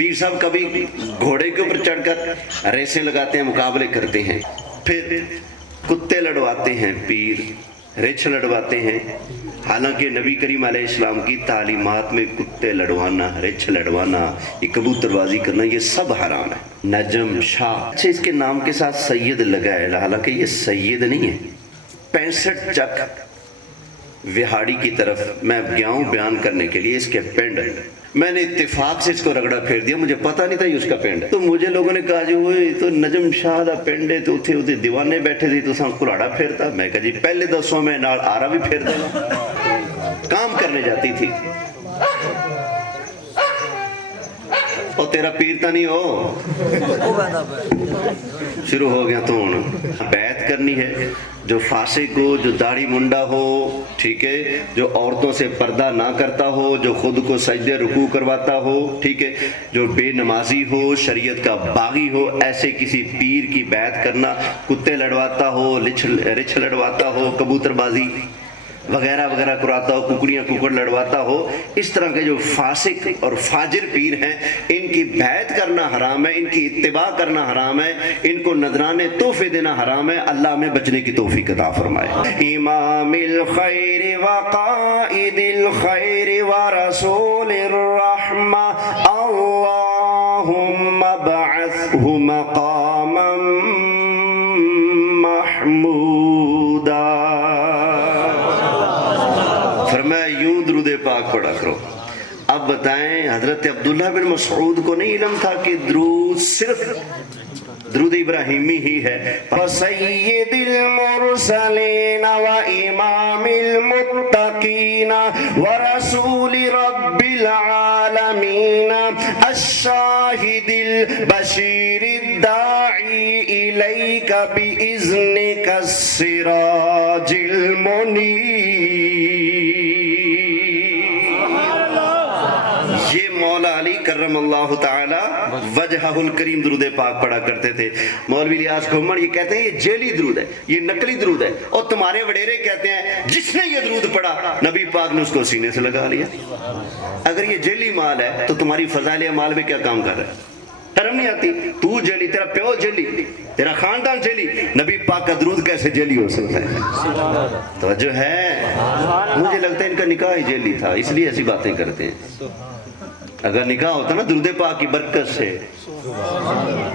پیر صاحب کبھی گھوڑے کے اوپر چڑھ کر ریسیں لگاتے ہیں، مقابلے کرتے ہیں، پھر کتے لڑواتے ہیں، پیر رچھ لڑواتے ہیں، حالانکہ نبی کریم علیہ السلام کی تعلیمات میں کتے لڑوانا، رچھ لڑوانا، یہ کبوتر بازی کرنا، یہ سب حرام ہے۔ نجم شاہ، اچھا اس کے نام کے ساتھ سید لگا ہے، حالانکہ یہ سید نہیں ہے۔ 65 چک وہاڑی کی طرف میں گیا ہوں بیان کرنے کے لیے، اس کے پنڈ میں نے اتفاق سے اس کو رگڑا پھیر دیا، مجھے پتہ نہیں تھا یہ اس کا پنڈ ہے۔ تو مجھے لوگوں نے کہا جی ہوئے تو نجم شاہ دا پنڈ ہے، تو اتھے دیوانے بیٹھے تھے تو سان کلاڑا پھیرتا۔ میں کہا جی پہلے دسوں میں نال آرہ بھی پھیر دینا، کام کرنے جاتی تھی۔ اور تیرا پیر تا نہیں ہو، شروع ہو گیا تو بیعت کرنی ہے۔ جو فاسق ہو، جو داڑھی منڈا ہو، ٹھیک ہے، جو عورتوں سے پردہ نہ کرتا ہو، جو خود کو سجدے رکوع کرواتا ہو، ٹھیک ہے، جو بے نمازی ہو، شریعت کا باغی ہو، ایسے کسی پیر کی بیعت کرنا، کتے لڑواتا ہو، رچھ لڑواتا ہو، کبوتر بازی وغیرہ وغیرہ کراتا ہو، ککڑیاں ککڑ لڑواتا ہو، اس طرح کے جو فاسق اور فاجر پیر ہیں، ان کی بیعت کرنا حرام ہے، ان کی اتباع کرنا حرام ہے، ان کو نذرانے تحفے دینا حرام ہے۔ اللہ ہمیں بچنے کی توفیق عطا فرمائے۔ امام الخیر وقائد الخیر ورسول الرحمہ اللہم ابعثہ مقاما محمودا۔ فرمایا یوں درود پاک پڑھا کرو۔ اب بتائیں حضرت عبداللہ بن مسعود کو نہیں علم تھا کہ درود صرف درود ابراہیمی ہی ہے؟ سید المرسلین و امام المتقین و رسول رب العالمین الشاہد البشیر الداعی الیک باذنک السراج المنیر۔ یہ مولا علی کرم اللہ تعالی وجہہ الکریم درود پاک پڑھا کرتے تھے۔ مولوی الیاس گھومر یہ کہتے ہیں یہ جیلی درود ہے، یہ نقلی درود ہے، اور تمہارے وڈیرے کہتے ہیں جس نے یہ درود پڑھا نبی پاک نے اس کو سینے سے لگا لیا۔ اگر یہ جیلی مال ہے تو تمہاری فضائل اعمال میں کیا کام کر رہا ہے؟ شرم نہیں آتی؟ تو جیلی، تیرا پیو جیلی، تیرا خاندان جیلی، نبی پاک کا درود کیسے جیلی ہو سکتا ہے؟ توجہ ہے؟ مجھے لگتا ہے ان کا نکاح ہی جیلی تھا، اس لیے ایسی باتیں کرتے ہیں۔ اگر نکاح ہوتا نا درود پاک کی برکت سے۔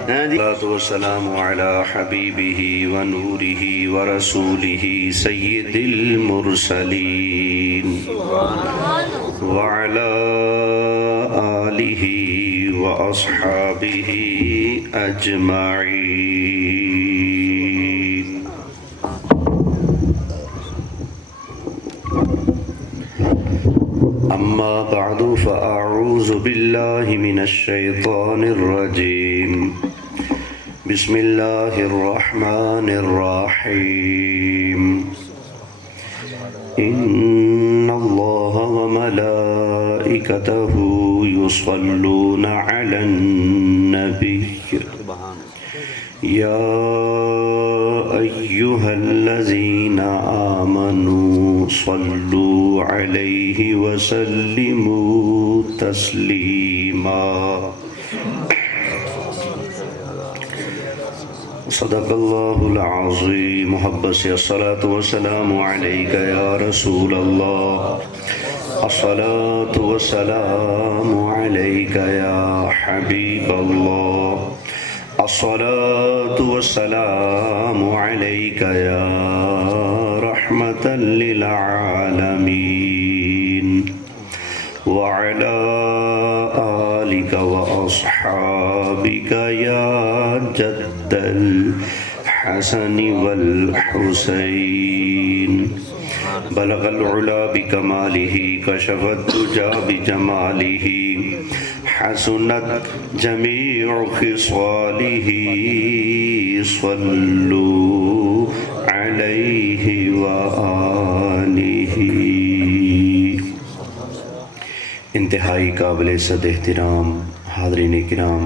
الصلاۃ والسلام علی حبیبہ ونورہ ورسولہ سید المرسلین وعلی آلہ واصحابہ اجمعین۔ اما بعد فاعوذ باللہ من الشیطان الرجیم، بسم اللہ الرحمن الرحیم۔ ان اللہ وملائکتہ یصلون علی النبی یا ایہا الذین آمنوا صلوا علیہ وسلموا تسلیما۔ صدق اللہ العظیم۔ محبت سے الصلاۃ والسلام علیک یا رسول اللہ، الصلاۃ والسلام علیک یا حبیب اللہ، الصلاۃ والسلام علیک یا رحمۃ للعالمین، وعلی آلک واصحابک یا جد الحسن والحسین۔ بلغ العلا بکمالہ، کشف الدجی بجمالہ، حسنت جمیع خصالہ، صلوا علیہ وآلہ۔ انتہائی قابل عزت احترام حاضرین کرام،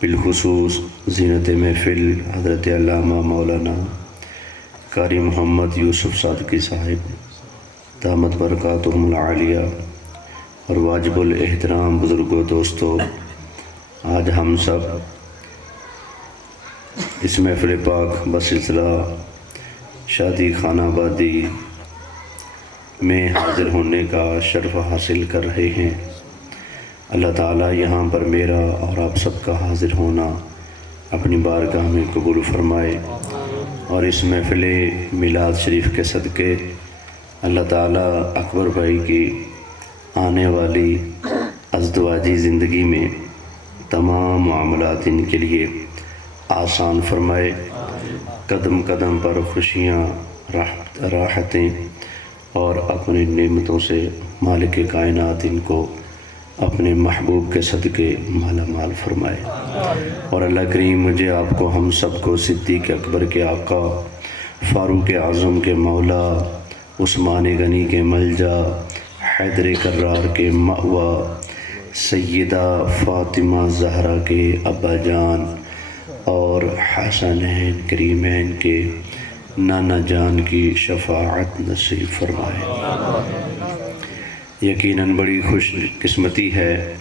بالخصوص زینت محفل حضرت علامہ مولانا قاری محمد یوسف صادقی صاحب دامت برکاتہم العالیہ، اور واجب الاحترام بزرگوں دوستوں، آج ہم سب اس محفل پاک بسلسلہ شادی خانہ آبادی میں حاضر ہونے کا شرف حاصل کر رہے ہیں۔ اللہ تعالیٰ یہاں پر میرا اور آپ سب کا حاضر ہونا اپنی بارگاہ میں قبول فرمائے، اور اس محفل میلاد شریف کے صدقے اللہ تعالیٰ اکبر بھائی کی آنے والی ازدواجی زندگی میں تمام معاملات ان کے لیے آسان فرمائے، قدم قدم پر خوشیاں، راحتیں اور اپنی نعمتوں سے مالک کائنات ان کو اپنے محبوب کے صدقے مالا مال فرمائے، اور اللہ کریم مجھے آپ کو ہم سب کو صدیق اکبر کے آقا، فاروق اعظم کے مولا، عثمان غنی کے ملجا، حیدر کرار کے مأوا، سیدہ فاطمہ زہرا کے ابا جان اور حسنین کریمین کے نانا جان کی شفاعت نصیب فرمائے۔ یقیناً بڑی خوش قسمتی ہے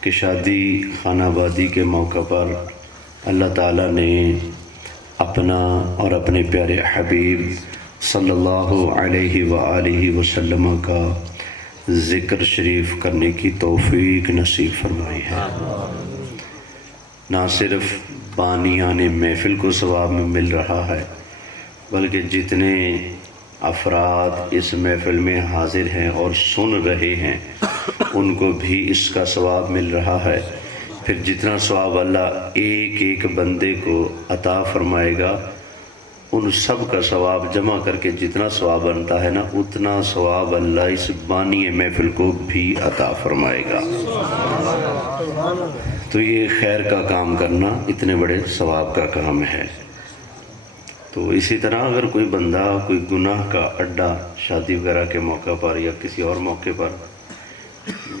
کہ شادی خانہ آبادی کے موقع پر اللہ تعالیٰ نے اپنا اور اپنے پیارے حبیب صلی اللہ علیہ وآلہ وسلم کا ذکر شریف کرنے کی توفیق نصیب فرمائی ہے۔ نہ صرف بانیان محفل کو ثواب میں مل رہا ہے، بلکہ جتنے افراد اس محفل میں حاضر ہیں اور سن رہے ہیں ان کو بھی اس کا ثواب مل رہا ہے۔ پھر جتنا ثواب اللہ ایک ایک بندے کو عطا فرمائے گا، ان سب کا ثواب جمع کر کے جتنا ثواب بنتا ہے نا، اتنا ثواب اللہ اس بانی محفل کو بھی عطا فرمائے گا۔ تو یہ خیر کا کام کرنا اتنے بڑے ثواب کا کام ہے۔ تو اسی طرح اگر کوئی بندہ کوئی گناہ کا اڈا شادی وغیرہ کے موقع پر یا کسی اور موقع پر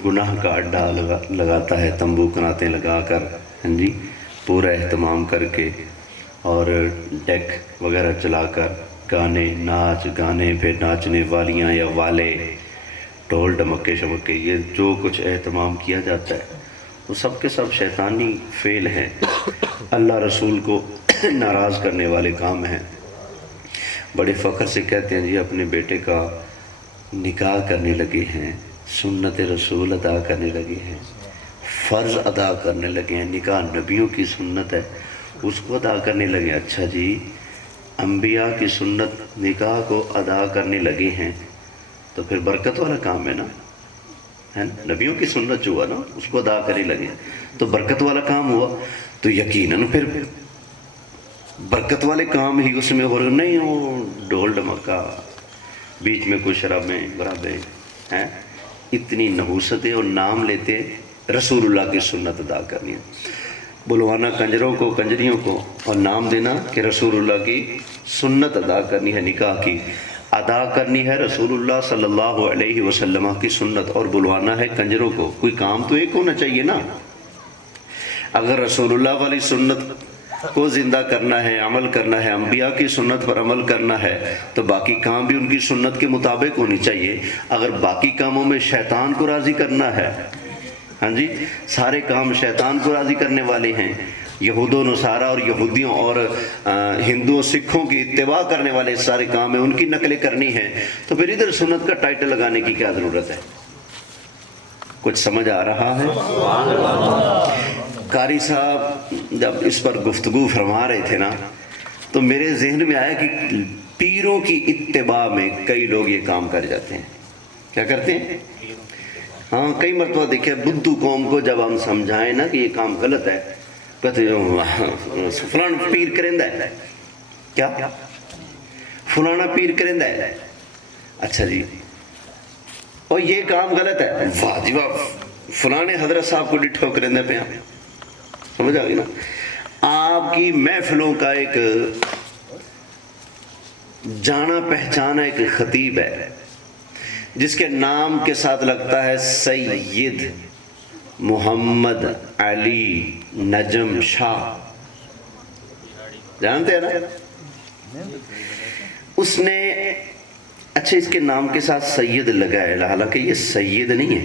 گناہ کا اڈا لگاتا ہے، تمبو کناتیں لگا کر، جی پورا اہتمام کر کے اور ڈیک وغیرہ چلا کر گانے، ناچ گانے، پھر ناچنے والیاں یا والے، ڈھول ڈمکے شمکے، یہ جو کچھ اہتمام کیا جاتا ہے وہ سب کے سب شیطانی فعل ہیں، اللہ رسول کو ناراض کرنے والے کام ہیں۔ بڑے فخر سے کہتے ہیں جی اپنے بیٹے کا نکاح کرنے لگے ہیں، سنت رسول ادا کرنے لگے ہیں، فرض ادا کرنے لگے ہیں، نکاح نبیوں کی سنت ہے اس کو ادا کرنے لگے۔ اچھا جی، انبیاء کی سنت نکاح کو ادا کرنے لگے ہیں تو پھر برکت والا کام ہے نا، نبیوں کی سنت جو ہوا نا اس کو ادا کرنے لگے تو برکت والا کام ہوا، تو یقیناً پھر برکت والے کام ہی اس میں ہو رہے، نہیں وہ ڈھول ڈمکا، بیچ میں کچھ شرابیں برابیں ہیں، اتنی نحوستیں، اور نام لیتے رسول اللہ کی سنت ادا کرنی ہے، بلوانا کنجروں کو کنجریوں کو اور نام دینا کہ رسول اللہ کی سنت ادا کرنی ہے، نکاح کی ادا کرنی ہے رسول اللہ صلی اللہ علیہ وسلم کی سنت، اور بلوانا ہے کنجروں کو۔ کوئی کام تو ایک ہونا چاہیے نا، اگر رسول اللہ والی سنت کو زندہ کرنا ہے، عمل کرنا ہے، انبیاء کی سنت پر عمل کرنا ہے تو باقی کام بھی ان کی سنت کے مطابق ہونی چاہیے۔ اگر باقی کاموں میں شیطان کو راضی کرنا ہے، ہاں جی سارے کام شیطان کو راضی کرنے والے ہیں، یہود و نصارہ اور یہودیوں اور ہندوؤں سکھوں کی اتباع کرنے والے سارے کام ہیں، ان کی نقلیں کرنی ہیں، تو پھر ادھر سنت کا ٹائٹل لگانے کی کیا ضرورت ہے؟ کچھ سمجھ آ رہا ہے؟ قاری صاحب جب اس پر گفتگو فرما رہے تھے نا تو میرے ذہن میں آیا کہ پیروں کی اتباع میں کئی لوگ یہ کام کر جاتے ہیں۔ کیا کرتے ہیں؟ ہاں کئی مرتبہ دیکھیں بدھو قوم کو جب ہم سمجھائیں نا کہ یہ کام غلط ہے، کہتے ہیں فلاں پیر کرندہ ہے، کیا فلانا پیر کرندہ ہے، اچھا جی اور یہ کام غلط ہے، واہ جی واہ فلانے حضرت صاحب کو ڈٹھو کرندہ پہ ہیں، سمجھ آ گئی نا؟ آپ کی محفلوں کا ایک جانا پہچانا ایک خطیب ہے جس کے نام کے ساتھ لگتا ہے سید محمد علی نجم شاہ، جانتے ہیں نا؟ اس نے اچھا اس کے نام کے ساتھ سید لگا ہے، حالانکہ یہ سید نہیں ہے،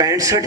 65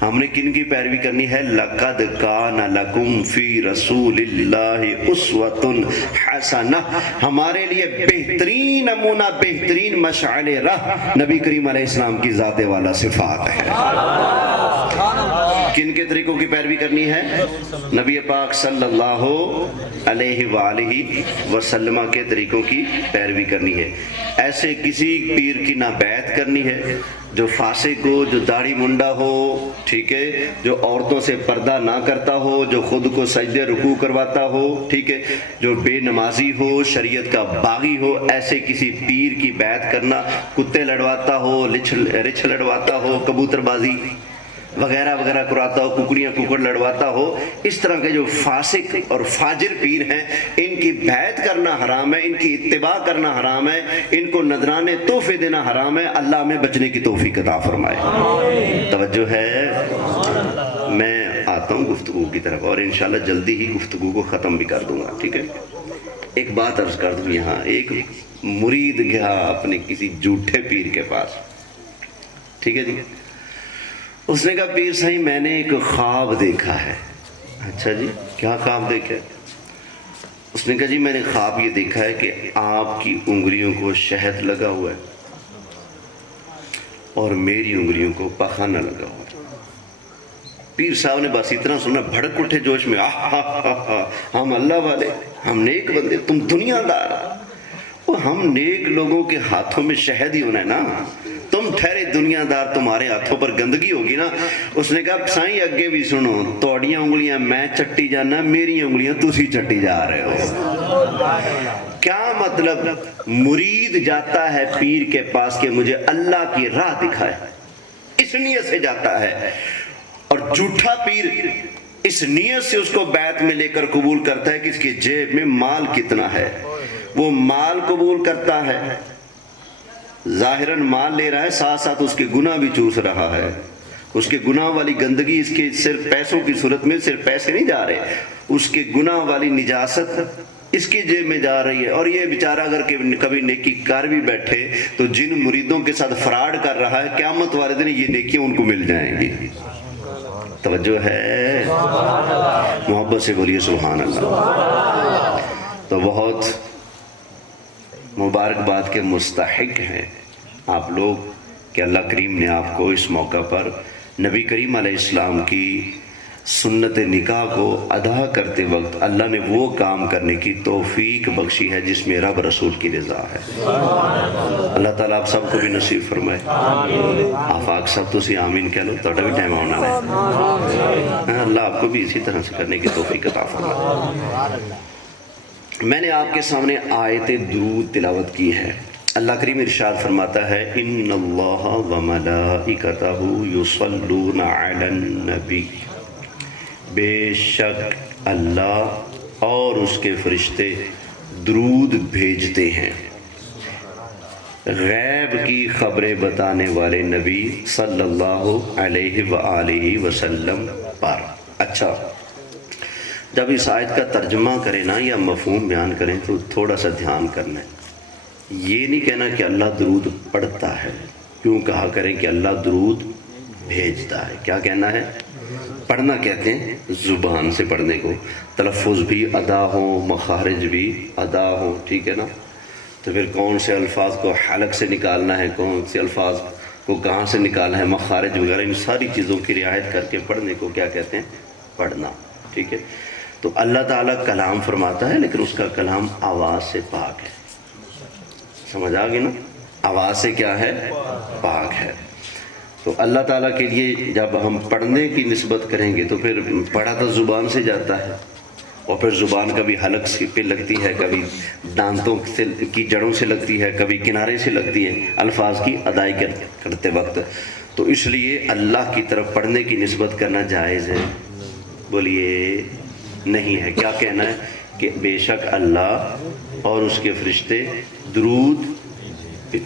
ہم نے کن کی پیروی کرنی ہے؟ لقد کان لکم فی رسول اللہ اسوۃ حسنہ، ہمارے لیے بہترین نمونہ، بہترین مشعل راہ نبی کریم علیہ السلام کی ذات والا صفات ہے۔ کن کے طریقوں کی پیروی کرنی ہے؟ نبی پاک صلی اللہ علیہ وآلہ وسلم کے طریقوں کی پیروی کرنی ہے۔ ایسے کسی پیر کی نہ بیعت کرنی ہے جو فاسق ہو، جو داڑھی منڈا ہو، ٹھیک ہے، جو عورتوں سے پردہ نہ کرتا ہو، جو خود کو سجدے رکوع کرواتا ہو، ٹھیک ہے، جو بے نمازی ہو، شریعت کا باغی ہو، ایسے کسی پیر کی بیعت کرنا، کتے لڑواتا ہو، رچھ لڑواتا ہو، کبوتر بازی وغیرہ وغیرہ کراتا ہو، ککڑیاں ککڑ لڑواتا ہو، اس طرح کے جو فاسق اور فاجر پیر ہیں ان کی بیعت کرنا حرام ہے، ان کی اتباع کرنا حرام ہے، ان کو نذرانے تحفے دینا حرام ہے۔ اللہ میں بچنے کی توفیق عطا فرمائے۔ توجہ ہے؟ میں آتا ہوں گفتگو کی طرف اور انشاءاللہ جلدی ہی گفتگو کو ختم بھی کر دوں گا، ٹھیک ہے۔ ایک بات عرض کر دوں، یہاں ایک مرید گیا اپنے کسی جھوٹے پیر کے پاس، ٹھیک ہے جی، اس نے کہا پیر صاحب میں نے ایک خواب دیکھا ہے۔ اچھا جی، کیا خواب دیکھا؟ اس نے کہا جی میں نے خواب یہ دیکھا ہے کہ آپ کی انگلیوں کو شہد لگا ہوا ہے اور میری انگلیوں کو پخانہ لگا ہوا ہے۔ پیر صاحب نے بس اتنا سنا، بھڑک اٹھے جوش میں، ہم اللہ والے، ہم نیک بندے، تم دنیا دار، ہم نیک لوگوں کے ہاتھوں میں شہد ہی ہونا ہے نا، تم ٹھہرے دنیا دار، تمہارے ہاتھوں پر گندگی ہوگی نا۔ اس نے کہا سائیں اگے بھی سنو، توڑیاں انگلیاں میں چٹی جانا، میری انگلیاں تسی چٹی جا رہے ہو۔ کیا مطلب؟ مرید جاتا ہے پیر کے پاس کہ مجھے اللہ کی راہ دکھائے، اس نیت سے جاتا ہے، اور جھوٹا پیر اس نیت سے اس کو بیعت میں لے کر قبول کرتا ہے کہ اس کی جیب میں مال کتنا ہے، وہ مال قبول کرتا ہے، ظاہراً مال لے رہا ہے، ساتھ ساتھ اس کے گناہ بھی چوس رہا ہے، اس کے گناہ والی گندگی اس کے صرف پیسوں کی صورت میں، صرف پیسے نہیں جا رہے، اس کے گناہ والی نجاست اس کی جیب میں جا رہی ہے۔ اور یہ بیچارہ اگر کبھی نیکی کار بھی بیٹھے تو جن مریدوں کے ساتھ فراڈ کر رہا ہے، قیامت والے دن یہ نیکیاں ان کو مل جائیں گی۔ توجہ ہے؟ محبت سے بولیے سبحان اللہ۔ تو بہت مبارکباد کے مستحق ہیں آپ لوگ کہ اللہ کریم نے آپ کو اس موقع پر نبی کریم علیہ السلام کی سنت نکاح کو ادا کرتے وقت اللہ نے وہ کام کرنے کی توفیق بخشی ہے جس میں رب رسول کی رضا ہے۔ اللہ تعالیٰ آپ سب کو بھی نصیب فرمائے۔ آفاق سب تو سی آمین کہہ لو، توڑا بھی ٹائم ہونا ہے، اللہ آپ کو بھی اسی طرح سے کرنے کی توفیق عطا فرمائے۔ میں نے آپ کے سامنے آیت درود تلاوت کی ہے۔ اللہ کریم ارشاد فرماتا ہے ان اللہ وملائکتہ یصلون علی النبی، بے شک اللہ اور اس کے فرشتے درود بھیجتے ہیں غیب کی خبریں بتانے والے نبی صلی اللہ علیہ وآلہ وسلم پر۔ اچھا، جب اس آیت کا ترجمہ کریں نا یا مفہوم بیان کریں تو تھوڑا سا دھیان کرنا ہے۔ یہ نہیں کہنا کہ اللہ درود پڑھتا ہے، کیوں کہا کریں کہ اللہ درود بھیجتا ہے؟ کیا کہنا ہے؟ پڑھنا کہتے ہیں زبان سے پڑھنے کو، تلفظ بھی ادا ہو، مخارج بھی ادا ہو، ٹھیک ہے نا؟ تو پھر کون سے الفاظ کو حلق سے نکالنا ہے، کون سے الفاظ کو کہاں سے نکالنا ہے، مخارج وغیرہ، ان ساری چیزوں کی رعایت کر کے پڑھنے کو کیا کہتے ہیں؟ پڑھنا، ٹھیک ہے؟ تو اللہ تعالیٰ کلام فرماتا ہے لیکن اس کا کلام آواز سے پاک ہے۔ سمجھ آ گئی نا؟ آواز سے کیا ہے؟ پاک ہے۔ تو اللہ تعالیٰ کے لیے جب ہم پڑھنے کی نسبت کریں گے تو پھر پڑھا تو زبان سے جاتا ہے، اور پھر زبان کبھی حلق پہ لگتی ہے، کبھی دانتوں کی جڑوں سے لگتی ہے، کبھی کنارے سے لگتی ہے الفاظ کی ادائیگی کرتے وقت۔ تو اس لیے اللہ کی طرف پڑھنے کی نسبت کرنا جائز ہے؟ بولیے نہیں ہے۔ کیا کہنا ہے؟ کہ بے شک اللہ اور اس کے فرشتے درود،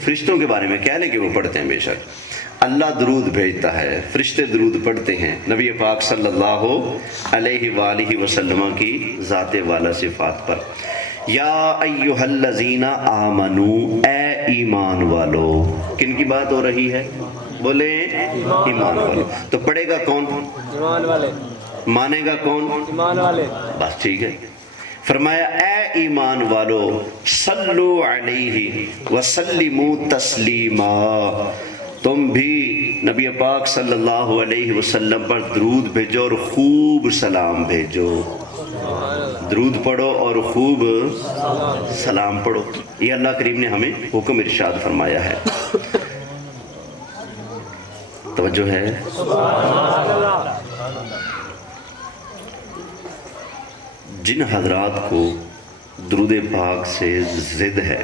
فرشتوں کے بارے میں کہہ لیں کہ وہ پڑھتے ہیں، بے شک اللہ درود بھیجتا ہے، فرشتے درود پڑھتے ہیں نبی پاک صلی اللہ علیہ وآلہ وسلم کی ذات والا صفات پر۔ یا ایہا الذین آمنو، اے ایمان والو، کن کی بات ہو رہی ہے؟ بولے ایمان والو. تو پڑھے گا کون؟ ایمان والے. مانے گا کون؟ ایمان والے. بس ٹھیک ہے. فرمایا اے ایمان والو صلو علیہ وسلموا تسلیما، تم بھی نبی پاک صلی اللہ علیہ وسلم پر درود بھیجو اور خوب سلام بھیجو. درود پڑھو اور خوب سلام پڑھو. یہ اللہ کریم نے ہمیں حکم ارشاد فرمایا ہے. توجہ ہے؟ جن حضرات کو درود پاک سے ضد ہے،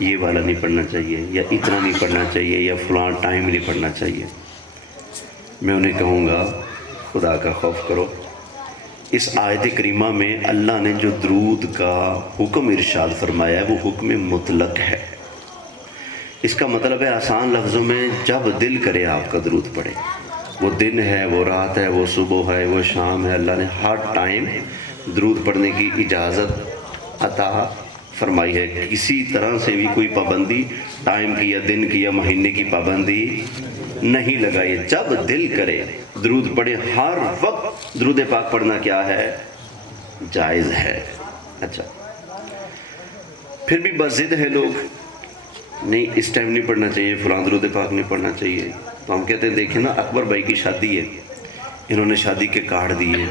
یہ والا نہیں پڑھنا چاہیے، یا اتنا نہیں پڑھنا چاہیے، یا فلاں ٹائم نہیں پڑھنا چاہیے، میں انہیں کہوں گا خدا کا خوف کرو. اس آیت کریمہ میں اللہ نے جو درود کا حکم ارشاد فرمایا ہے وہ حکم مطلق ہے. اس کا مطلب ہے آسان لفظوں میں جب دل کرے آپ کا درود پڑھے. وہ دن ہے، وہ رات ہے، وہ صبح ہے، وہ شام ہے، اللہ نے ہر ٹائم درود پڑھنے کی اجازت عطا فرمائی ہے. کسی طرح سے بھی کوئی پابندی ٹائم کی یا دن کی یا مہینے کی پابندی نہیں لگائی. جب دل کرے درود پڑھے. ہر وقت درود پاک پڑھنا کیا ہے؟ جائز ہے. اچھا، پھر بھی بضد ہے لوگ، نہیں اس ٹائم نہیں پڑھنا چاہیے، فلاں درود پاک نہیں پڑھنا چاہیے. تو ہم کہتے ہیں دیکھیں نا، اکبر بھائی کی شادی ہے، انہوں نے شادی کے کارڈ دیے،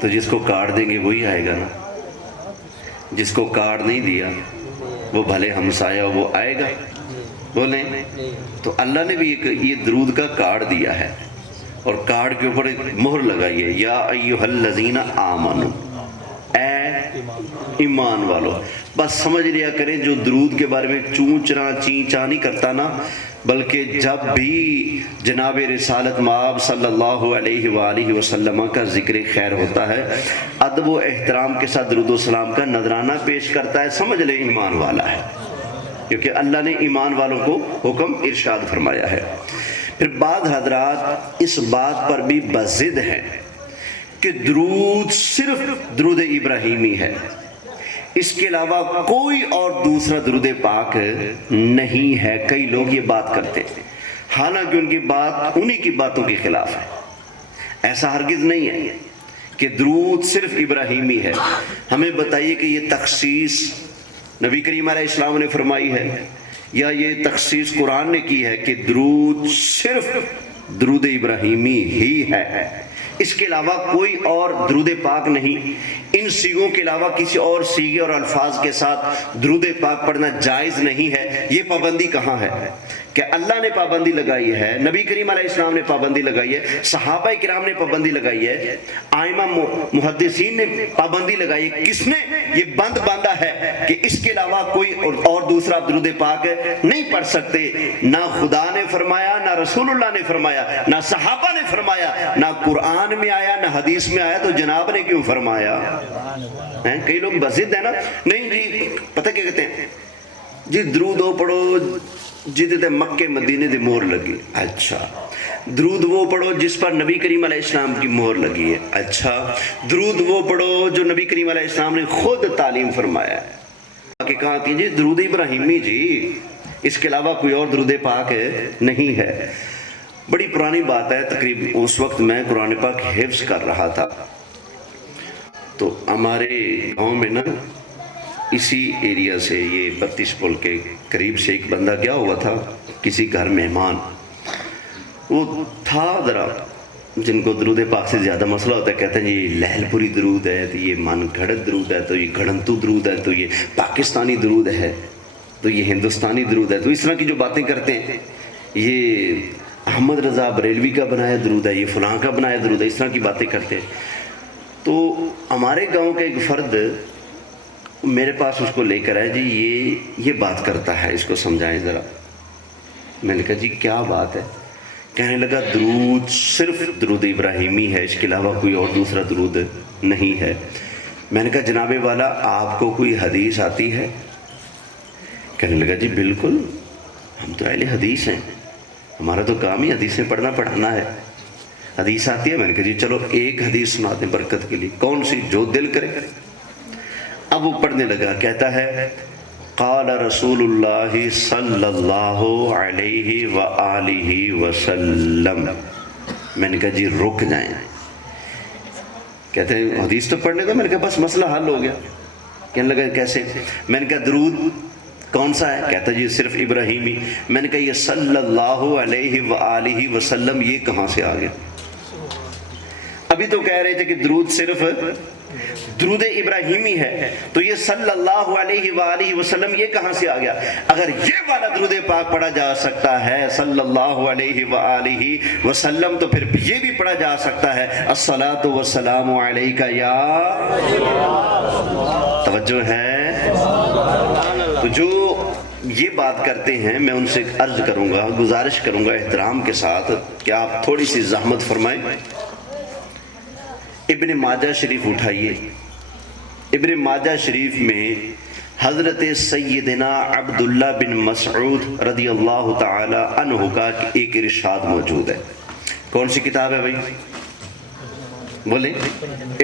تو جس کو کارڈ دیں گے وہی آئے گا نا. جس کو کارڈ نہیں دیا وہ بھلے ہمسایہ وہ آئے گا. بولیں. تو اللہ نے بھی یہ درود کا کارڈ دیا ہے، اور کارڈ کے اوپر ایک مہر لگائی ہے، یا ایھا الذین آمنو، اے ایمان والو. بس سمجھ لیا کریں جو درود کے بارے میں چون چرا چین چاں نہیں کرتا نا، بلکہ جب بھی جناب رسالت مآب صلی اللہ علیہ وآلہ وسلم کا ذکر خیر ہوتا ہے، ادب و احترام کے ساتھ درود و سلام کا نذرانہ پیش کرتا ہے، سمجھ لے ایمان والا ہے، کیونکہ اللہ نے ایمان والوں کو حکم ارشاد فرمایا ہے. پھر بعض حضرات اس بات پر بھی بضد ہیں کہ درود صرف درود ابراہیمی ہے، اس کے علاوہ کوئی اور دوسرا درود پاک نہیں ہے. کئی لوگ یہ بات کرتے ہیں، حالانکہ ان کی بات انہی کی باتوں کے خلاف ہے. ایسا ہرگز نہیں ہے کہ درود صرف ابراہیمی ہے. ہمیں بتائیے کہ یہ تخصیص نبی کریم علیہ السلام نے فرمائی ہے، یا یہ تخصیص قرآن نے کی ہے کہ درود صرف درود ابراہیمی ہی ہے، اس کے علاوہ کوئی اور درود پاک نہیں. ان سیغوں کے علاوہ کسی اور سیغے اور الفاظ کے ساتھ درود پاک پڑھنا جائز نہیں ہے. یہ پابندی کہاں ہے؟ کہ اللہ نے پابندی لگائی ہے، نبی کریم علیہ السلام نے پابندی لگائی ہے، صحابہ کرام نے پابندی لگائی ہے، ائمہ محدثین نے پابندی لگائی ہے. کس نے یہ بند باندھا ہے کہ اس کے علاوہ کوئی اور دوسرا درود پاک نہیں پڑھ سکتے؟ نہ خدا نے فرمایا، نہ رسول اللہ نے فرمایا، نہ صحابہ نے فرمایا، نہ قرآن میں آیا، نہ حدیث میں آیا. تو جناب نے کیوں فرمایا؟ کئی لوگ بضد ہیں نا، نہیں جی پتہ کیا کہتے ہیں جی درود وہ پڑھو جدے مکے مدینے دی مہر لگی. اچھا، درود وہ پڑھو جس پر نبی کریم علیہ السلام کی مہر لگی ہے. اچھا، درود وہ پڑھو جو نبی کریم علیہ السلام نے خود تعلیم فرمایا ہے. کہ کہاں تھی جی درود ابراہیمی جی، اس کے علاوہ کوئی اور درود پاک نہیں ہے. بڑی پرانی بات ہے، تقریباً اس وقت میں قرآن پاک حفظ کر رہا تھا، تو ہمارے گاؤں میں نا اسی ایریا سے یہ 32 پل کے قریب سے ایک بندہ گیا ہوا تھا کسی گھر مہمان. وہ تھا ذرا جن کو درود پاک سے زیادہ مسئلہ ہوتا ہے، کہتے ہیں یہ لہل پوری درود ہے، تو یہ من گھڑت درود ہے، تو یہ گھڑنتو درود ہے، تو یہ پاکستانی درود ہے، تو یہ ہندوستانی درود ہے. تو اس طرح کی جو باتیں کرتے ہیں، یہ احمد رضا بریلوی کا بنایا درود ہے، یہ فلاں کا بنایا درود ہے، اس طرح کی باتیں کرتے ہیں. تو ہمارے گاؤں کا ایک فرد میرے پاس اس کو لے کر آئے، جی یہ بات کرتا ہے، اس کو سمجھائیں ذرا. میں نے کہا جی کیا بات ہے؟ کہنے لگا درود صرف درود ابراہیمی ہے، اس کے علاوہ کوئی اور دوسرا درود نہیں ہے. میں نے کہا جناب والا آپ کو کوئی حدیث آتی ہے؟ کہنے لگا جی بالکل، ہم تو اہل حدیث ہیں، ہمارا تو کام ہی حدیثیں پڑھنا پڑھانا ہے. حدیث آتی ہے؟ میں نے کہا جی چلو ایک حدیث سنا دیں برکت کے لیے. کون سی؟ جو دل کرے. اب وہ پڑھنے لگا، کہتا ہے قال رسول اللہ صلی اللہ علیہ وآلہ وسلم. میں نے کہا جی رک جائیں. کہتے ہیں حدیث تو پڑھنے دو. میں نے کہا بس مسئلہ حل ہو گیا. کہنے لگا کیسے؟ میں نے کہا درود کون سا ہے؟ کہتا جی صرف ابراہیمی. میں نے کہا یہ صلی اللہ علیہ وآلہ وسلم یہ کہاں سے آ گیا؟ ابھی تو کہہ رہے تھے کہ درود صرف درود ابراہیمی ہے، تو یہ صلی اللہ علیہ وآلہ وسلم یہ کہاں سے آ گیا؟ اگر یہ والا درود پاک پڑھا جا سکتا ہے صلی اللہ علیہ وآلہ وسلم، تو پھر یہ بھی پڑھا جا سکتا ہے الصلاۃ والسلام علیکہ یا. توجہ ہے؟ تو جو یہ بات کرتے ہیں میں ان سے عرض کروں گا، گزارش کروں گا احترام کے ساتھ کہ آپ تھوڑی سی زحمت فرمائیں. ابن ماجہ شریف اٹھائیے. ابن ماجہ شریف میں حضرت سیدنا عبداللہ بن مسعود رضی اللہ تعالی عنہ کا ایک ارشاد موجود ہے. کون سی کتاب ہے بھائی؟ بولیں.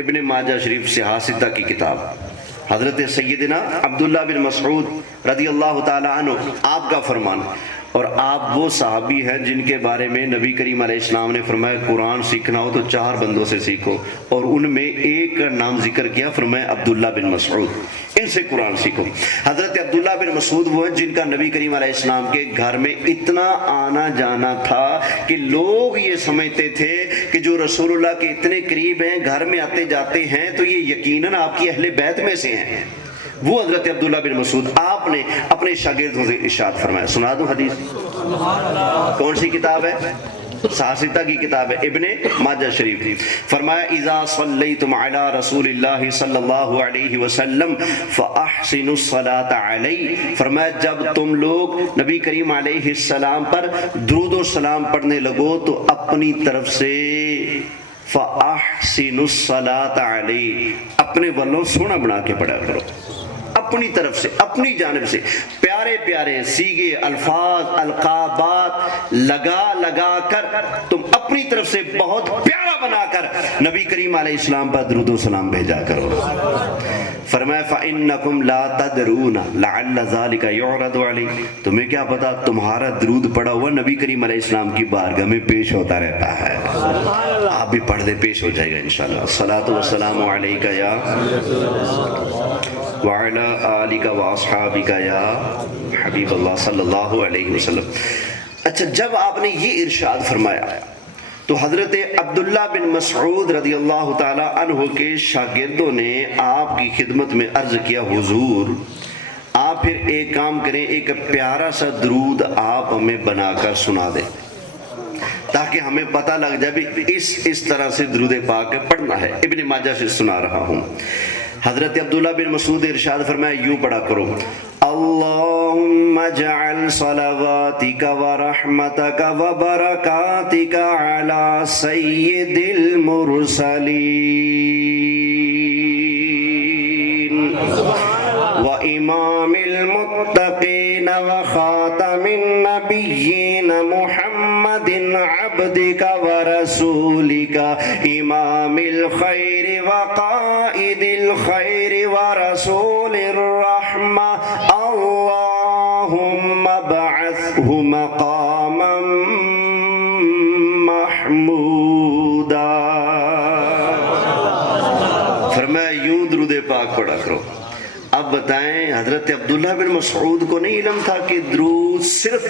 ابن ماجہ شریف سیاستہ کی کتاب. حضرت سیدنا عبداللہ بن مسعود رضی اللہ تعالی عنہ آپ کا فرمان. اور آپ وہ صحابی ہیں جن کے بارے میں نبی کریم علیہ السلام نے فرمایا قرآن سیکھنا ہو تو 4 بندوں سے سیکھو، اور ان میں ایک کا نام ذکر کیا، فرمایا عبداللہ بن مسعود، ان سے قرآن سیکھو. حضرت عبداللہ بن مسعود وہ ہیں جن کا نبی کریم علیہ السلام کے گھر میں اتنا آنا جانا تھا کہ لوگ یہ سمجھتے تھے کہ جو رسول اللہ کے اتنے قریب ہیں، گھر میں آتے جاتے ہیں، تو یہ یقیناً آپ کی اہل بیت میں سے ہیں. وہ حضرت عبداللہ بن مسعود آپ نے اپنے شاگردوں سے ارشاد فرمایا. سنا دوں حدیث؟ کون سی کتاب ہے؟ سیاستہ کی کتاب ہے، ابن ماجہ شریف. فرمایا اذا صلیتم علی رسول اللہ صلی اللہ علیہ وسلم فاحسنوا الصلاۃ علیہ. فرمایا جب تم لوگ نبی کریم علیہ السلام پر درود و سلام پڑھنے لگو تو اپنی طرف سے فاحسنوا الصلاۃ علیہ، اپنے والوں سونا بنا کے پڑھا کرو. اپنی طرف سے، اپنی جانب سے پیارے پیارے سیغے، الفاظ، القابات لگا کر تم اپنی طرف سے بہت پیارا بنا کر نبی کریم علیہ السلام پر درود و سلام بھیجا کرو. فرمایا فَإِنَّكُمْ لَا تَدْرُونَ لَعَلَّ ذَلِكَ يُعْرَضُ عَلَيْكُمْ. تمہیں کیا پتا تمہارا درود پڑا ہوا نبی کریم علیہ السلام کی بارگاہ میں پیش ہوتا رہتا ہے. آپ بھی پڑھ دے، پیش ہو جائے گا انشاءاللہ. الصلاۃ والسلام علیکہ یا وعلی آلک واصحابک یا حبیب اللہ صلی اللہ علیہ وسلم. اچھا جب آپ نے یہ ارشاد فرمایا تو حضرت عبداللہ بن مسعود رضی اللہ تعالی عنہ کے شاگردوں نے آپ کی خدمت میں عرض کیا حضور آپ پھر ایک کام کریں، ایک پیارا سا درود آپ ہمیں بنا کر سنا دیں تاکہ ہمیں پتہ لگ جائے بھی اس طرح سے درود پاک پڑھنا ہے. ابن ماجہ سے سنا رہا ہوں. حضرت عبداللہ بن مسعود ارشاد فرمایا یوں پڑھا کرو اللہم اجعل صلواتک ورحمتک وبرکاتک علی سید المرسلین وامام المتقین وخاتم النبیین محمد عبدک ورسولک امام الخیر وقائد الخیر ورسول الرحمہ اللہم ابعثہ مقاما محمودا. فرمایا یوں درود پاک پڑھا کرو. اب بتائیں حضرت عبداللہ بن مسعود کو نہیں علم تھا کہ درود صرف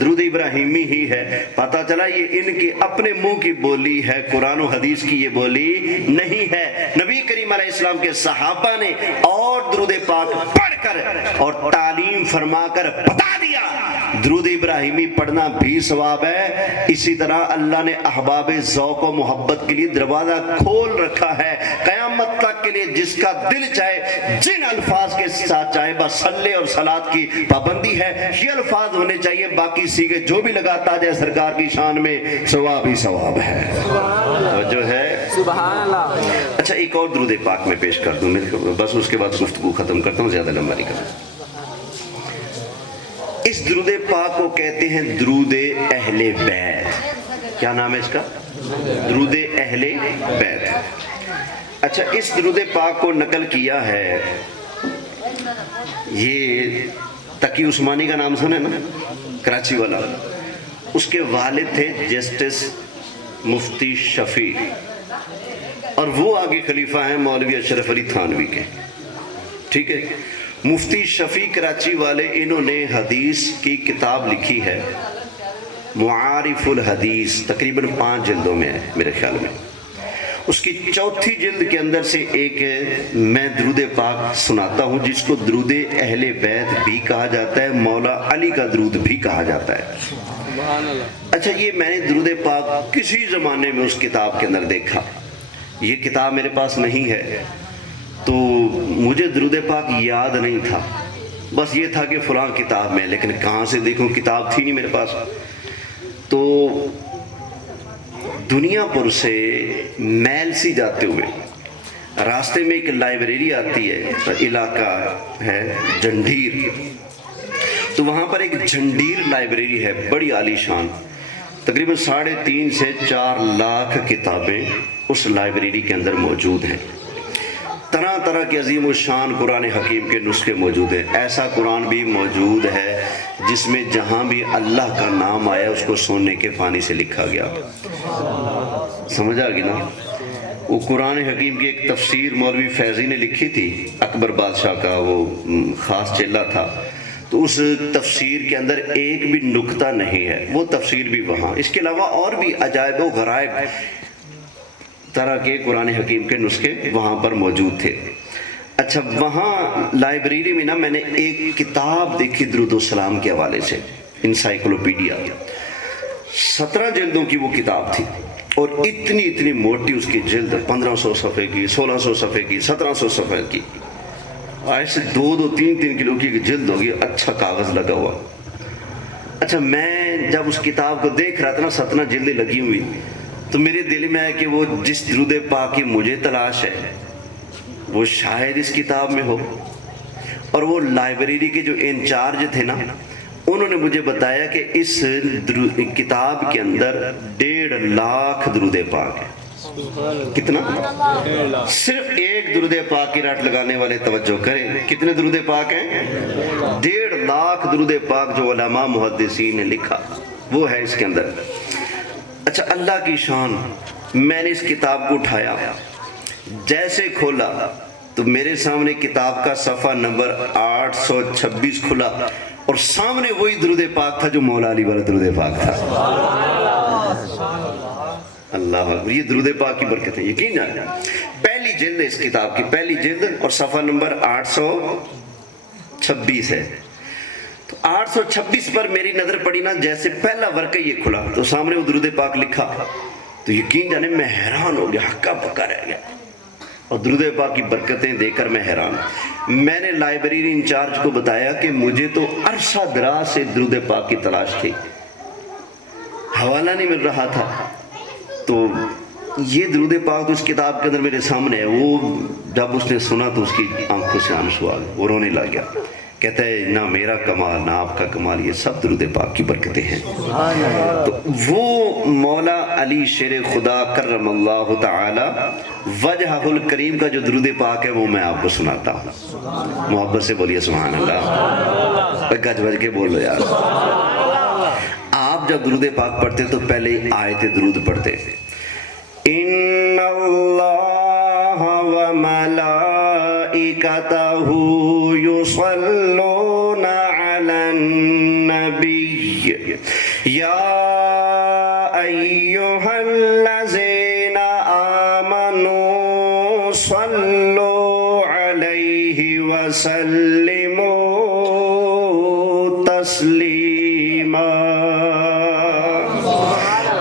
درود ابراہیمی ہی ہے؟ پتہ چلا یہ ان کی اپنے منہ کی بولی ہے، قرآن و حدیث کی یہ بولی نہیں ہے. نبی کریم علیہ السلام کے صحابہ نے اور درود پاک پڑھ کر اور تعلیم فرما کر بتا دیا درود ابراہیمی پڑھنا بھی ثواب ہے. اسی طرح اللہ نے احباب ذوق و محبت کے لیے دروازہ کھول رکھا ہے قیامت تک کے لیے. جس کا دل چاہے جن الفاظ کے ساتھ چاہے بس صلی اور صلات کی پابندی ہے، یہ الفاظ ہونے چاہیے، باقی سیگے جو بھی لگاتا جائے سرکار کی شان میں ثواب ہی ثواب ہے. جو ہے سبحان اللہ. اچھا ایک اور درود پاک میں پیش کر دوں بس اس کے بعد گفتگو ختم کرتا ہوں، زیادہ لمبا نہیں کرتا. اس درود پاک کو کہتے ہیں درود اہل بیت. کیا نام ہے اس کا؟ درود اہل بیت. اچھا اس درود پاک کو نقل کیا ہے یہ تقی عثمانی کا نام سنے نا، کراچی والا، اس کے والد تھے جسٹس مفتی شفیع، اور وہ آگے خلیفہ ہیں مولوی اشرف علی تھانوی کے، ٹھیک ہے۔ مفتی شفیع کراچی والے، انہوں نے حدیث کی کتاب لکھی ہے معارف الحدیث، تقریباً 5 جلدوں میں ہے میرے خیال میں۔ اس کی 4تھی جلد کے اندر سے ایک میں درود پاک سناتا ہوں، جس کو درود اہل بیت بھی کہا جاتا ہے، مولا علی کا درود بھی کہا جاتا ہے۔ اچھا، یہ میں نے درود پاک کسی زمانے میں اس کتاب کے اندر دیکھا، یہ کتاب میرے پاس نہیں ہے، تو مجھے درود پاک یاد نہیں تھا، بس یہ تھا کہ فلاں کتاب میں، لیکن کہاں سے دیکھوں، کتاب تھی نہیں میرے پاس۔ تو دنیا پر سے میل سی جاتے ہوئے راستے میں ایک لائبریری آتی ہے، علاقہ ہے جھنڈیر، تو وہاں پر ایک جھنڈیر لائبریری ہے، بڑی عالی شان، تقریباً 3.5 سے 4 لاکھ کتابیں اس لائبریری کے اندر موجود ہیں، طرح طرح کے عظیم الشان قرآن حکیم کے نسخے موجود ہیں۔ ایسا قرآن بھی موجود ہے جس میں جہاں بھی اللہ کا نام آیا اس کو سونے کے پانی سے لکھا گیا، سمجھ آ گئی نا؟ وہ قرآن حکیم کی ایک تفسیر مولوی فیضی نے لکھی تھی، اکبر بادشاہ کا وہ خاص چیلا تھا، تو اس تفسیر کے اندر ایک بھی نکتہ نہیں ہے، وہ تفسیر بھی وہاں۔ اس کے علاوہ اور بھی عجائب و غرائب طرح کے قرآن حکیم کے نسخے وہاں پر موجود تھے۔ اچھا، وہاں لائبریری میں نا میں نے ایک کتاب دیکھی درود و سلام کے حوالے سے، انسائیکلوپیڈیا، 17 جلدوں کی وہ کتاب تھی، اور اتنی موٹی اس کی جلد، 1500 صفحے کی، 1600 صفحے کی، 1700 صفحے کی، ایسے 2-3 کلو کی جلد ہوگی، اچھا کاغذ لگا ہوا۔ اچھا، میں جب اس کتاب کو دیکھ رہا تھا نا، 17 جلدیں لگی ہوئی، تو میرے دل میں ہے کہ وہ جس درود پاک کی مجھے تلاش ہے وہ شاید اس کتاب میں ہو، اور وہ لائبریری کے جو انچارج تھے نا، انہوں نے مجھے بتایا کہ اس کتاب کے اندر 1.5 لاکھ درود پاک ہے۔ کتنا؟ صرف ایک درود پاک کی رٹ لگانے والے توجہ کریں، کتنے درود پاک ہیں؟ 1.5 لاکھ درود پاک جو علماء محدثین نے لکھا، وہ ہے اس کے اندر۔ اچھا، اللہ کی شان، میں نے اس کتاب کو اٹھایا، جیسے کھولا تو میرے سامنے کتاب کا صفحہ نمبر 826 کھلا، اور سامنے وہی درود پاک تھا جو مولا علی والا درود پاک تھا۔ اللہ اکبر، یہ درود پاک کی برکت ہے، یقین جانے۔ پہلی جلد ہے اس کتاب کی، پہلی جلد، اور صفحہ نمبر 826 ہے۔ تو 826 پر میری نظر پڑی نا، جیسے پہلا ورقہ یہ کھلا تو سامنے وہ درود پاک لکھا، تو یقین جانے میں حیران ہو گیا، ہکا پکا رہ گیا، اور درود پاک کی برکتیں دیکھ کر میں حیران۔ میں نے لائبریری انچارج کو بتایا کہ مجھے تو عرصہ دراز سے درود پاک کی تلاش تھی، حوالہ نہیں مل رہا تھا، تو یہ درود پاک تو اس کتاب کے اندر میرے سامنے ہے۔ وہ جب اس نے سنا تو اس کی آنکھوں سے آنسو آ گئے، وہ رونے لگ گیا، کہتا ہے نہ میرا کمال نہ آپ کا کمال، یہ سب درود پاک کی برکتیں ہیں۔ تو وہ مولا علی شیر خدا کرم اللہ تعالی وجہہ الکریم کا جو درود پاک ہے وہ میں آپ کو سناتا ہوں، محبت سے بولیے سبحان اللہ، گج بج کے بول لو یار۔ آپ جب درود پاک پڑھتے تو پہلے آیت درود پڑھتے، ان اللہ و ملائکتہ یصلون علی النبی یا ایہا الذین آمنوا صلوا علیہ وسلموا تسلیما۔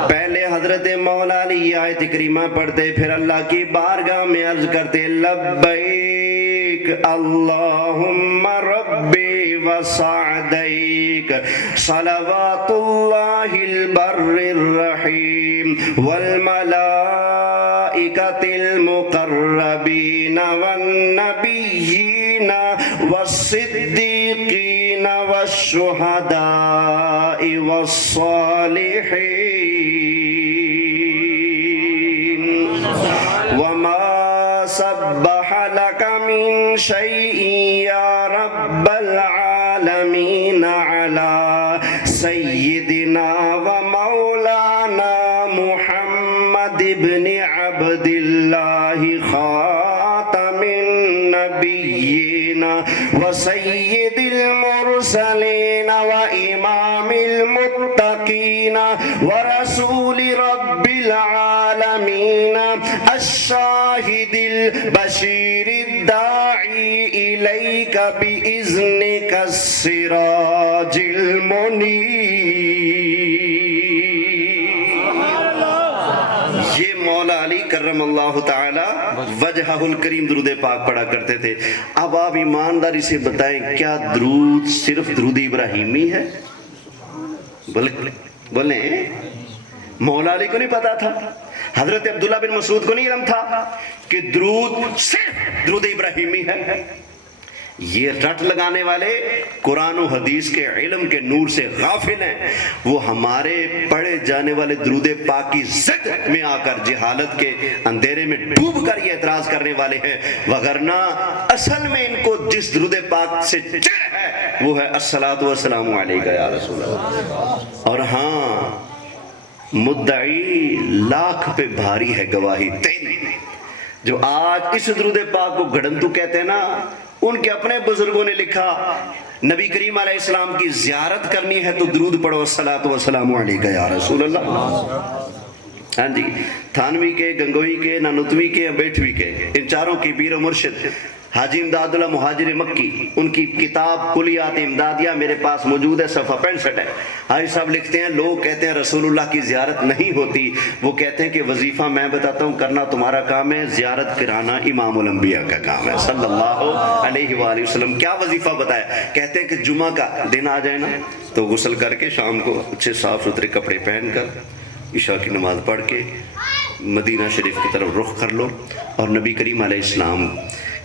پہلے حضرت مولا علی یہ آیت کریمہ پڑھتے، پھر اللہ کی بارگاہ میں عرض کرتے لبیک اللہم ربی وسعدیک صلوات اللہ البر الرحیم والملائکۃ المقربین والنبیین والصدیقین والشہداء والصالحین وما سبح لك من شيء يا رب العالمين على سيدنا ومولانا محمد بن عبد الله خاتم النبيين وسيد المرسلين وإمام المتقين ورسول رب العالمين الشاهد البشير الداعي إليك بإذنك السراج المنير. یہ مولا علی کرم اللہ تعالی وجہہ الکریم درود پاک پڑھا کرتے تھے. اب آپ ایمانداری سے بتائیں کیا درود صرف درود ابراہیمی ہے؟ بولیں مولا علی کو نہیں پتا تھا؟ حضرت عبداللہ بن مسعود کو نہیں علم تھا کہ درود صرف درود ابراہیمی ہے؟ یہ رٹ لگانے والے قرآن و حدیث کے علم کے نور سے غافل ہیں. وہ ہمارے پڑھے جانے والے درود پاک کی ضد میں آ کر جہالت کے اندھیرے میں ڈوب کر یہ اعتراض کرنے والے ہیں. وگرنہ اصل میں ان کو جس درود پاک سے چڑ ہے وہ ہے الصلاۃ والسلام علیک یا رسول اللہ. اور ہاں مدعی لاکھ پہ بھاری ہے گواہی تیری. جو آج اس درود پاک کو گھڑنتو کہتے ہیں نا، ان کے اپنے بزرگوں نے لکھا نبی کریم علیہ السلام کی زیارت کرنی ہے تو درود پڑھو الصلاۃ والسلام علیک یا رسول اللہ. ہاں جی، تھانوی کے، گنگوئی کے، نانوتوی کے، بیٹھوی کے، ان چاروں کی پیر و مرشد حاجی امداد اللہ مہاجر مکی، ان کی کتاب کلیات امدادیہ میرے پاس موجود ہے، صفحہ 65 ہے. حاجی صاحب لکھتے ہیں لوگ کہتے ہیں رسول اللہ کی زیارت نہیں ہوتی. وہ کہتے ہیں کہ وظیفہ میں بتاتا ہوں، کرنا تمہارا کام ہے، زیارت کرانا امام الانبیاء کا کام ہے صلی اللہ علیہ وآلہ وسلم. کیا وظیفہ بتایا؟ کہتے ہیں کہ جمعہ کا دن آ جائے نا تو غسل کر کے شام کو اچھے صاف ستھرے کپڑے پہن کر عشاء کی نماز پڑھ کے مدینہ شریف کی طرف رخ کر لو اور نبی کریم علیہ السلام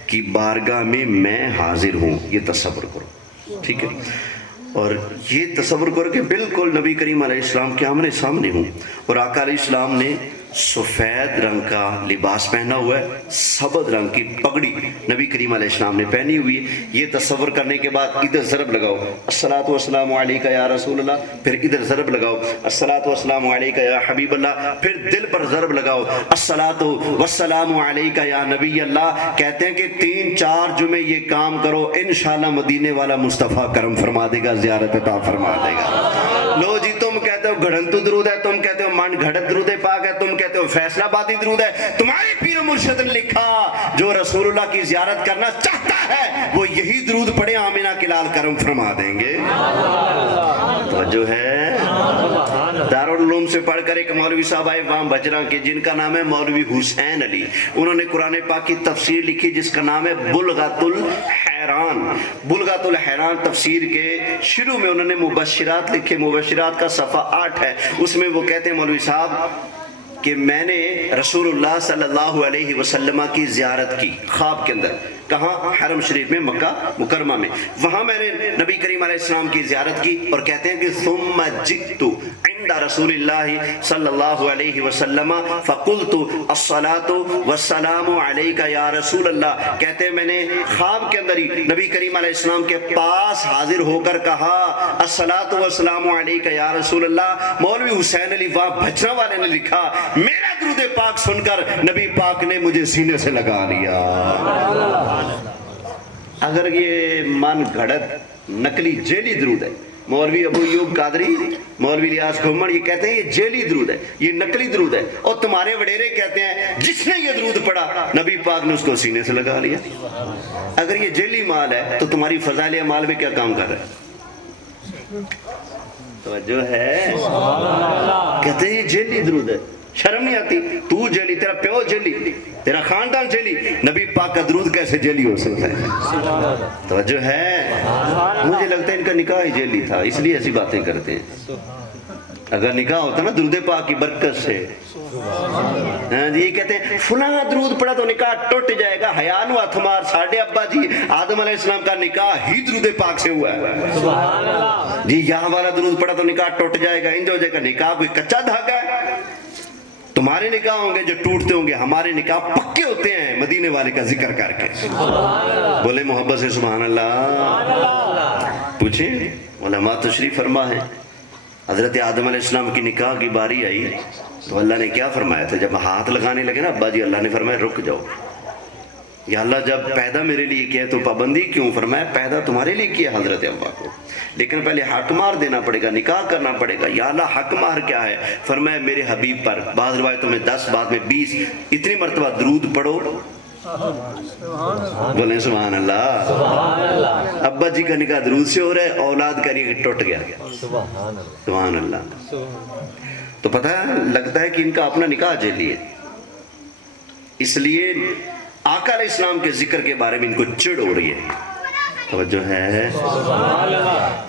کی بارگاہ میں حاضر ہوں، یہ تصور کرو. ٹھیک ہے؟ اور یہ تصور کرو کہ بالکل نبی کریم علیہ السلام کے آمنے سامنے ہوں. اور آقا علیہ السلام نے سفید رنگ کا لباس پہنا ہوا ہے، سبز رنگ کی پگڑی نبی کریم علیہ السلام نے پہنی ہوئی ہے. یہ تصور کرنے کے بعد ادھر ضرب لگاؤ الصلاۃ والسلام علیک یا رسول اللہ، پھر ادھر ضرب لگاؤ الصلاۃ والسلام علیک یا حبیب اللہ، پھر دل پر ضرب لگاؤ الصلاۃ والسلام علیک یا نبی اللہ. کہتے ہیں کہ 3-4 جمعے یہ کام کرو، انشاءاللہ مدینے والا مصطفیٰ کرم فرما دے گا، زیارت عطا فرما دے گا. لو جی، تم کہتے ہو گھڑنتو درود ہے، تم کہتے ہو من گھڑت درود پاک ہے، تم کہتے ہو فیصلہ آبادی درود ہے. تمہارے پیر و مرشد نے لکھا جو رسول اللہ کی زیارت کرنا چاہتا ہے وہ یہی درود پڑھے، آمینہ کے لال کرم فرما دیں گے. تو جو ہے دارالعلوم سے پڑھ کر ایک مولوی صاحب آئے وہاں بجرا کے، جن کا نام ہے مولوی حسین علی. انہوں نے قرآن پاک کی تفسیر لکھی جس کا نام ہے بلغۃ الحیران. بلغۃ الحیران تفسیر کے شروع میں انہوں نے مبشرات لکھے. مبشرات کا صفحہ 8 ہے. اس میں وہ کہتے ہیں مولوی صاحب کہ میں نے رسول اللہ صلی اللہ علیہ وسلم کی زیارت کی خواب کے اندر. کہاں؟ حرم شریف میں، مکہ مکرمہ میں. وہاں میں نے نبی کریم علیہ السلام کی زیارت کی. اور کہتے ہیں کہ ثم جئت عند رسول اللہ صلی اللہ علیہ وسلم فقلت الصلاۃ والسلام علیک یا رسول اللہ. کہتے ہیں میں نے خواب کے اندر ہی نبی کریم علیہ السلام کے پاس حاضر ہو کر کہا الصلاۃ والسلام علیک یا رسول اللہ. مولوی حسین علی وہاں بھجرا والے نے لکھا میرا درود پاک سن کر نبی پاک نے مجھے سینے سے لگا لیا. اگر یہ من گھڑت نقلی جیلی درود ہے، مولوی ابو ایوب قادری، مولوی الیاس گھومر یہ کہتے ہیں یہ جیلی درود ہے، یہ نقلی درود ہے. اور تمہارے وڈیرے کہتے ہیں جس نے یہ درود پڑھا نبی پاک نے اس کو سینے سے لگا لیا. اگر یہ جیلی مال ہے تو تمہاری فضائل اعمال میں کیا کام کر رہا ہے؟ توجہ ہے؟ کہتے ہیں یہ جیلی درود ہے. شرم نہیں آتی؟ تو جیلی، تیرا پیو جیلی، تیرا خاندان جیلی، نبی پاک کا درود کیسے جیلی ہو سکتا ہے؟ توجہ ہے؟ مجھے لگتا ہے ان کا نکاح ہی جیلی تھا، اس لیے ایسی باتیں کرتے ہیں. اگر نکاح ہوتا نا درود پاک کی برکت سے، یہ کہتے ہیں فلاں درود پڑھا تو نکاح ٹوٹ جائے گا. حیا نو ہاتھ مار، ساڈے ابا جی آدم علیہ السلام کا نکاح ہی درود پاک سے ہوا ہے جی. یہاں والا درود پڑھا تو نکاح ٹوٹ جائے گا، انج ہو جائے گا. نکاح کوئی کچا دھاگا ہے؟ تمہارے نکاح ہوں گے جو ٹوٹتے ہوں گے، ہمارے نکاح پکے ہوتے ہیں مدینے والے کا ذکر کر کے۔ بولے محبت سے سبحان اللہ۔ پوچھیں، علماء تشریف فرما ہے، حضرت آدم علیہ السلام کی نکاح کی باری آئی تو اللہ نے کیا فرمایا تھا؟ جب ہاتھ لگانے لگے نا ابا جی، اللہ نے فرمایا رک جاؤ، یا اللہ جب پیدا میرے لیے کیا تو پابندی کیوں؟ فرمایا پیدا تمہارے لیے کیا حضرت ابا کو، لیکن پہلے حق مار دینا پڑے گا، نکاح کرنا پڑے گا۔ یا اللہ حق مار کیا ہے؟ فرمایا میرے حبیب پر، بعض روایتوں میں 10، بعض میں 20 اتنی مرتبہ درود پڑھو۔ بولیں سبحان اللہ۔ ابا جی کا نکاح درود سے ہو رہا ہے، اولاد کا نکاح ٹوٹ گیا۔ سبحان اللہ۔ تو پتہ ہے لگتا ہے کہ ان کا اپنا نکاح جیلی ہے، اس لیے آقا علیہ السلام کے ذکر کے بارے میں ان کو چڑ ہو رہی ہے۔ توجہ ہے؟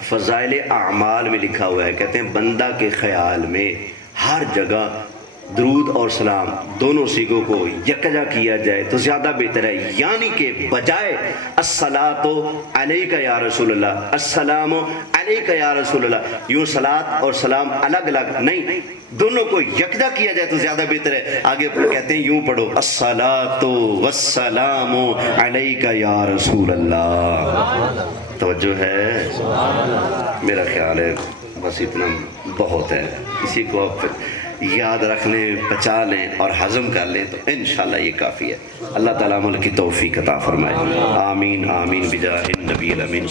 فضائل اعمال میں لکھا ہوا ہے، کہتے ہیں بندہ کے خیال میں ہر جگہ درود اور سلام دونوں صیغوں کو یکجا کیا جائے تو زیادہ بہتر ہے، یعنی کہ بجائے الصلاۃ علیک یا رسول اللہ، السلام علیک یا رسول اللہ، یوں صلاۃ اور سلام الگ الگ نہیں، دونوں کو یکجا کیا جائے تو زیادہ بہتر ہے۔ آگے کہتے ہیں یوں پڑھو، الصلاۃ والسلام علیک یا رسول اللہ۔ توجہ ہے؟ میرا خیال ہے بس اتنا بہت ہے، اسی کو آپ یاد رکھ لیں، بچا لیں اور ہضم کر لیں تو انشاءاللہ یہ کافی ہے۔ اللہ تعالیٰ عمل کی توفیق عطا فرمائے، آمین آمین بجاہ النبی الامین۔